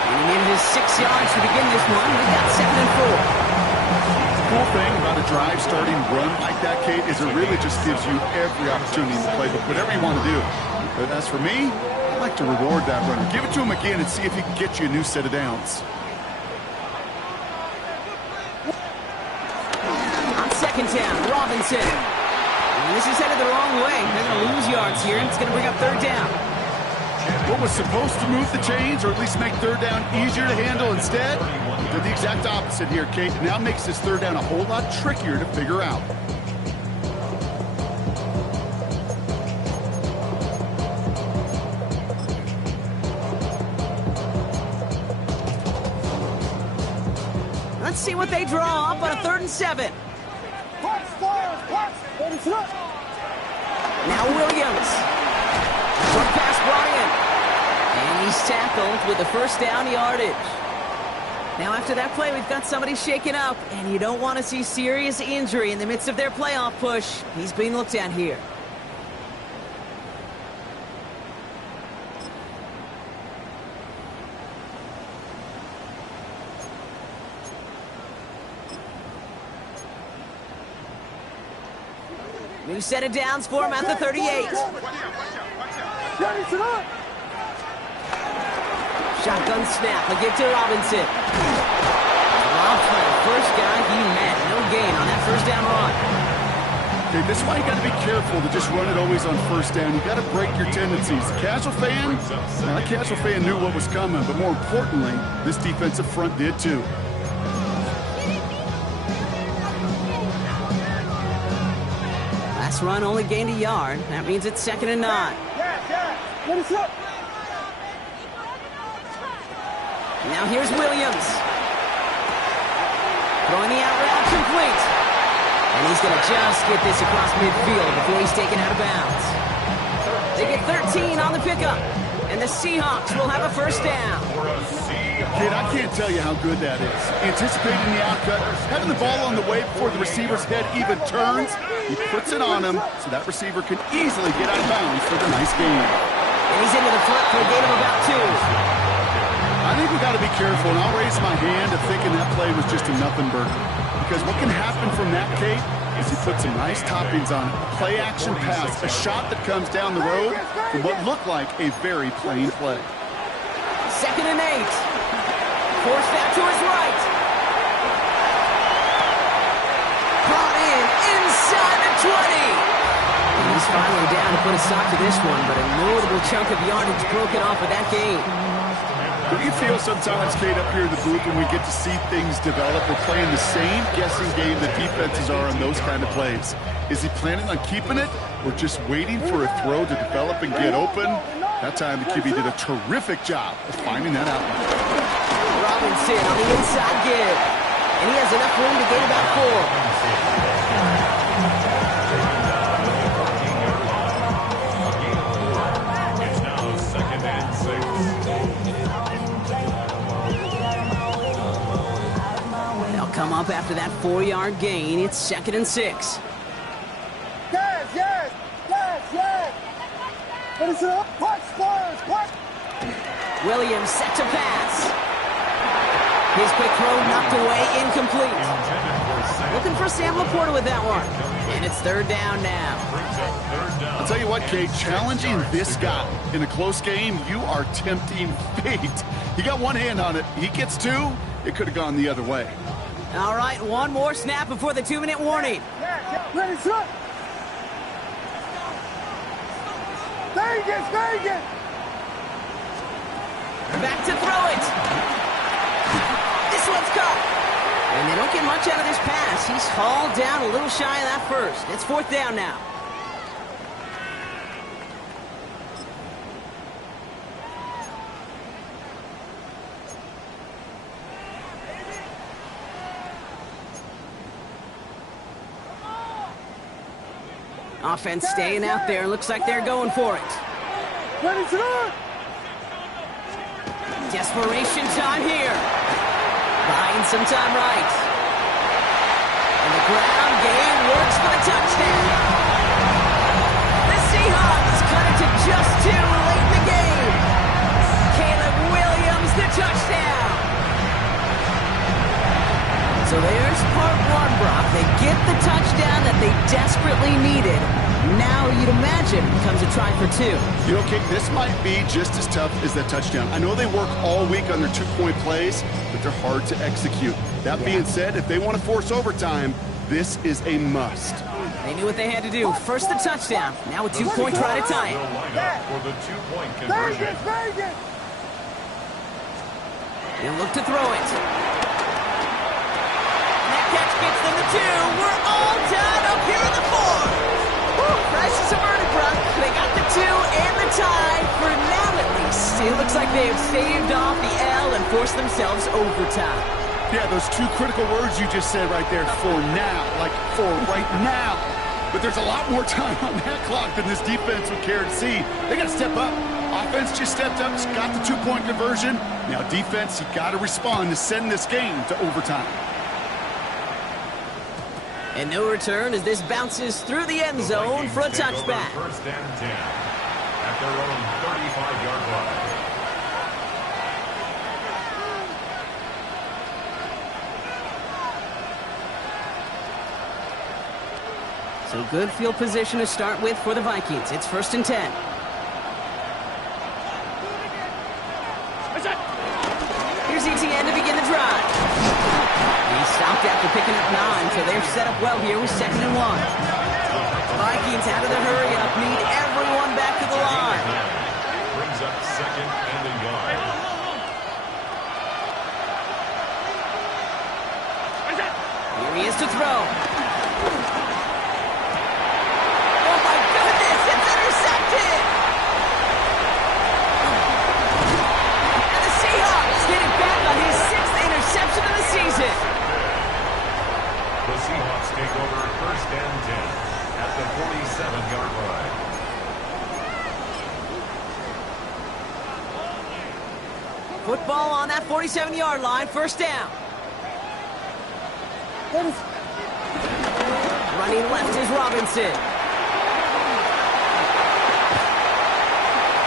And he needed his 6 yards to begin this one. We've got 2nd and 4. The cool thing about a drive starting run like that, Kate, is it really just gives you every opportunity to play whatever you want to do. But as for me, I like to reward that runner. Give it to him again and see if he can get you a new set of downs. On 2nd down, Robinson. And this is headed the wrong way. They're going to lose yards here, and it's going to bring up 3rd down. What was supposed to move the chains or at least make 3rd down easier to handle instead did the exact opposite here, Kate. It now makes this 3rd down a whole lot trickier to figure out. Let's see what they draw up on a 3rd and 7. Now Williams. Short pass brought in. And he's tackled with the 1st down yardage. Now after that play, we've got somebody shaken up, and you don't want to see serious injury in the midst of their playoff push. He's being looked at here. New set of downs for him at the 38. Shotgun snap. He'll get to Robinson. Off for the 1st guy he met. No gain on that 1st down run. Okay, this is why you got to be careful to just run it always on 1st down. You got to break your tendencies. The casual fan, now that casual fan knew what was coming, but more importantly, this defensive front did too. Last run only gained a yard. That means it's 2nd and 9. Now here's Williams. Throwing the out route complete. And he's going to just get this across midfield before he's taken out of bounds. They get 13 on the pickup. And the Seahawks will have a first down. Kid, I can't tell you how good that is. Anticipating the outcut, having the ball on the way before the receiver's head even turns. He puts it on him so that receiver can easily get out of bounds for the nice gain. And he's into the front for a gain of about 2. I think we got to be careful, and I'll raise my hand to thinking that play was just a nothing burger. Because what can happen from that, Kate, is he puts some nice toppings on it. A play-action pass, a shot that comes down the road from what looked like a very plain play. 2nd and 8. Forced out to his right. Brought in inside the 20. And he's finally down to put a stop to this one, but a notable chunk of yardage broken off with that gain. Do you feel sometimes, Kate, up here in the booth when we get to see things develop, we're playing the same guessing game the defenses are on those kind of plays? Is he planning on keeping it or just waiting for a throw to develop and get open? That time the QB did a terrific job of finding that out. Robinson on the inside give. And he has enough room to gain about 4. It's now 2nd and 6. They'll come up after that 4-yard gain. It's 2nd and 6. Yes, yes, yes, yes. What is it up? What? Spurs, what? Williams set to pass. His quick throw knocked away, incomplete. Looking for Sam Laporta with that one. And it's 3rd down now. I'll tell you what, Kate, challenging this guy in a close game, you are tempting fate. He got one hand on it. He gets 2. It could have gone the other way. All right, one more snap before the 2-minute warning. Ready, set. Vegas, Vegas. Back to throw it. This one's caught. And they don't get much out of this pass. He's hauled down a little shy of that first. It's 4th down now. Offense staying out there. Looks like they're going for it. Ready, set. Desperation time here. Buying some time right. And the ground game works for the touchdown. The Seahawks cut it to just 2 late in the game. Caleb Williams, the touchdown. So there's part 1, Brock. They get the touchdown that they desperately needed. Now, you'd imagine, comes a try for 2. You know, Kate, this might be just as tough as that touchdown. I know they work all week on their 2-point plays, but they're hard to execute. That being said, if they want to force overtime, this is a must. They knew what they had to do. First the touchdown. Now a 2-point try to tie it. For the 2-point conversion. Vegas, Vegas. They'll look to throw it. And that catch gets them the 2. We're all done up here in the 4. Crisis averted, Brock. They got the 2 and the tie for now at least. It looks like they have saved off the L and forced themselves overtime. Yeah, those 2 critical words you just said right there, for now, like for right now. But there's a lot more time on that clock than this defense would care to see. They got to step up. Offense just stepped up, got the 2-point conversion. Now defense, you got to respond to send this game to overtime. And no return as this bounces through the end zone for a touchback. 1st and 10 at their own 35-yard line. So good field position to start with for the Vikings. It's 1st and 10. Here's ETN to begin the drive. He stopped after picking up 9, so they're set up well here with 2nd and 1. Vikings out of the hurry-up need everyone back to the line. Brings up 2nd and a yard. Here he is to throw. Oh my goodness, it's intercepted! And the Seahawks get it back on his 6th interception of the season. The Seahawks take over 1st and 10 at the 47-yard line. ball on that 47-yard line, first down. Running left is Robinson.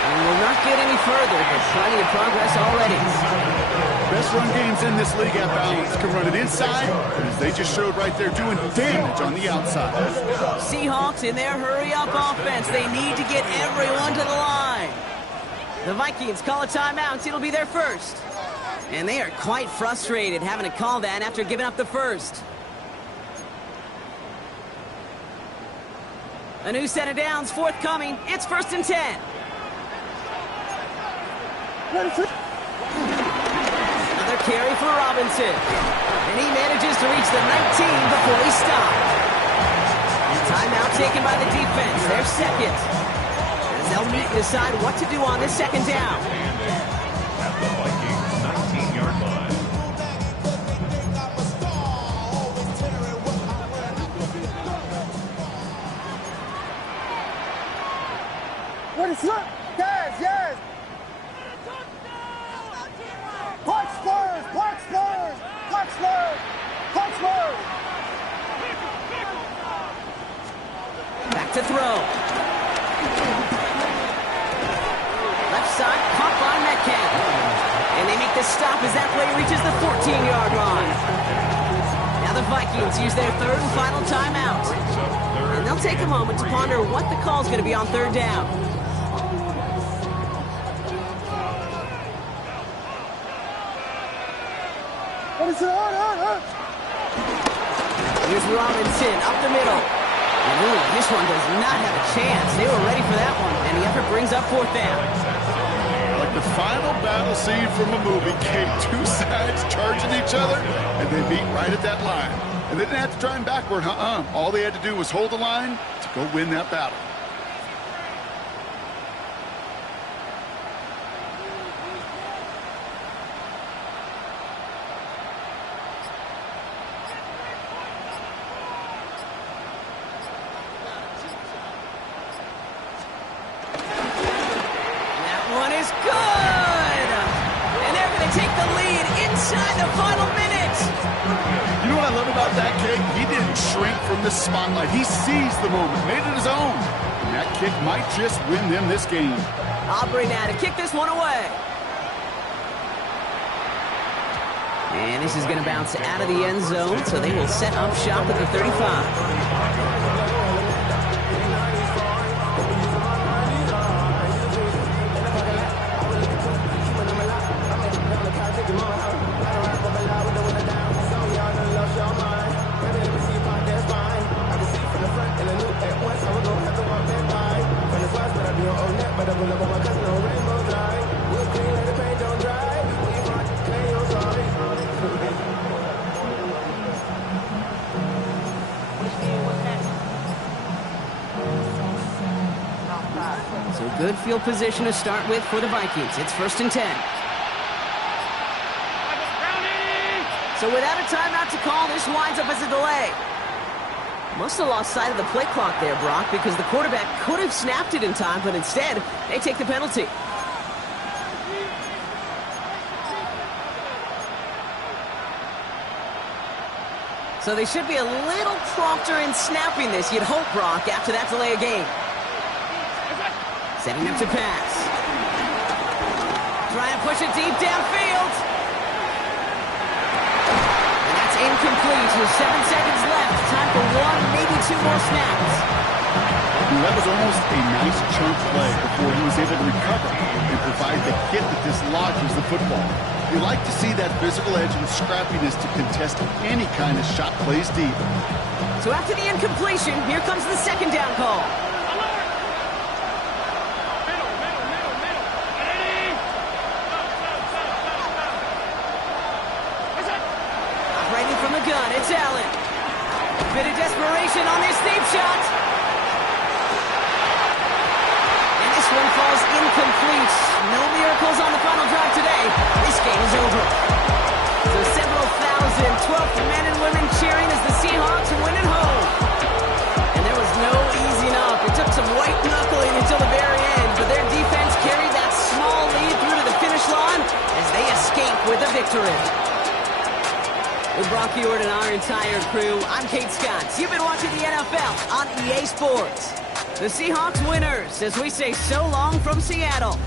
And will not get any further, but plenty of progress already. Best run games in this league at balance. Can run it inside, and as they just showed right there, doing damage on the outside. Seahawks in their hurry-up offense. They need to get everyone to the line. The Vikings call a timeout. It'll be their first. And they are quite frustrated having to call that after giving up the first. A new set of downs forthcoming. It's 1st and 10. Another carry for Robinson. And he manages to reach the 19 before he stopped. Timeout taken by the defense. Their second. As they'll meet and decide what to do on this second down. At the Vikings 19-yard line. What is up? Yes, yes. Punch Spurs! Punch Spurs! Punch Spurs! Punch Spurs! Back to throw. Left side, caught by Metcalf. And they make the stop as that play reaches the 14-yard line. Now the Vikings use their third and final timeout. And they'll take a moment to ponder what the call is going to be on third down. What is it? Here's Robinson up the middle. And really, this one does not have a chance. They were ready for that one, and the effort brings up fourth down. Like the final battle scene from a movie, came two sides charging each other, and they meet right at that line. And they didn't have to drive backward, All they had to do was hold the line to go win that battle. The spotlight. He seized the moment, made it his own. And that kick might just win them this game. Aubrey now to kick this one away. And this is going to bounce out of the end zone, so they will set up shop at the 35. So good field position to start with for the Vikings. It's 1st and 10. So without a timeout to call, this winds up as a delay. Must have lost sight of the play clock there, Brock, because the quarterback could have snapped it in time, but instead, they take the penalty. So they should be a little prompter in snapping this, you'd hope, Brock, after that delay of game. Setting up to pass. Try and push it deep downfield. And that's incomplete with 7 seconds left. Time for one, maybe two more snaps. That was almost a nice chunk play before he was able to recover and provide the hit that dislodges the football. You like to see that physical edge and scrappiness to contest any kind of shot plays deep. So after the incompletion, here comes the second down call. Operating from the gun, it's Allen. Bit of desperation on this deep shot. And this one falls incomplete. No miracles on the final drive today. This game is over. So several thousand 12th men and women cheering as the Seahawks win at home. And there was no easing up. It took some white knuckling until the very end, but their defense carried that small lead through to the finish line as they escaped victory. With Brock Ewart and our entire crew, I'm Kate Scott. You've been watching the NFL on EA Sports. The Seahawks winners as we say so long from Seattle.